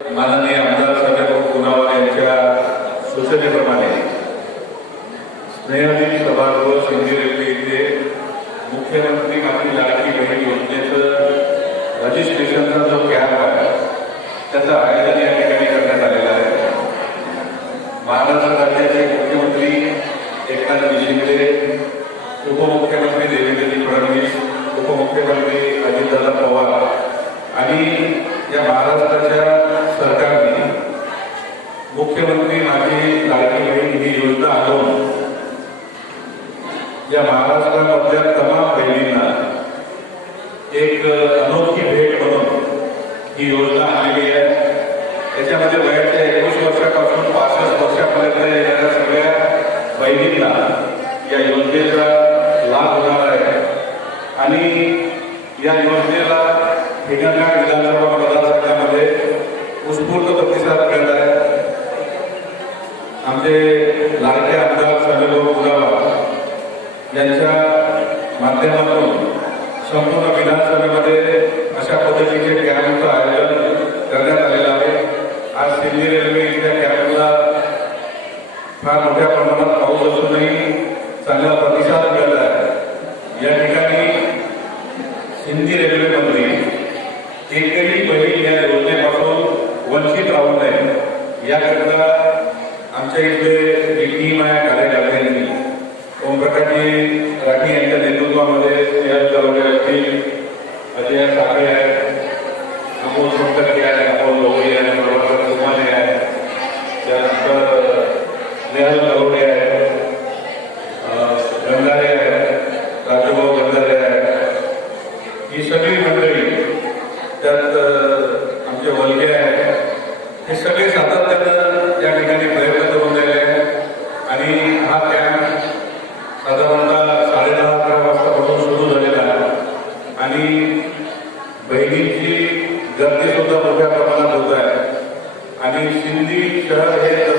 माननीय आमदार साहेब पुनावार यांच्या सूचनेप्रमाणे स्नेहदीप सभागृह संजीवले येथे मुख्यमंत्री आपली लाडकी बहीण योजनेचं रजिस्ट्रेशनचा जो कॅम्प आहे त्याचं आयोजन या ठिकाणी करण्यात आलेलं आहे. महाराष्ट्र राज्याचे मुख्यमंत्री एकनाथ शिंदे उपमुख्यमंत्री देवेंद्रजी फडणवीस उपमुख्यमंत्री अजितदादा पवार आणि या महाराष्ट्राच्या सरकारने मुख्यमंत्री माझी लाडकी बहीण ही योजना आणून या महाराष्ट्रामधल्या तमाम बहिणींना एक अनोखी भेट म्हणून ही योजना आणलेली आहे. त्याच्यामध्ये वयाच्या एकवीस वर्षापासून पासष्ट वर्षापर्यंत येणाऱ्या सगळ्या बहिणींना या योजनेचा लाभ होणार आहे. आणि या योजनेला हिंगणघाट विधानसभा मतदारसंघामध्ये उत्स्फूर्त प्रतिसाद मिळत आहे आमचे लाडके आमदार समीरभाऊ गुलाबा यांच्या माध्यमातून संपूर्ण विधानसभेमध्ये अशा पद्धतीचे कॅम्पचं आयोजन करण्यात आलेलं आहे. आज सिंधी रेल्वे इथल्या कॅम्पला फार मोठ्या प्रमाणात पाऊस असूनही चांगला प्रतिसाद मिळत आहे. या ठिकाणी सिंधी रेल्वे मंत्री एकही बहीण या योजनेपासून वंचित राहू नये. याकरता आमच्या इथले जी टीम आहे कार्यकर्त्यांची ओमप्रकाशजी राठी यांच्या नेतृत्वामध्ये चौधरी असतील अजय साखळे आहेत अमोल सोनटके आहे अमोल गवळी आहे प्रभाकर कुमारे आहे. त्यानंतर स्नेहल गवडे आहे. अं, गंधारे वल्गे हे सगळे आणि बहिणींची गर्दी सुद्धा मोठ्या प्रमाणात होत आहे. आणि सिंधी शहर हे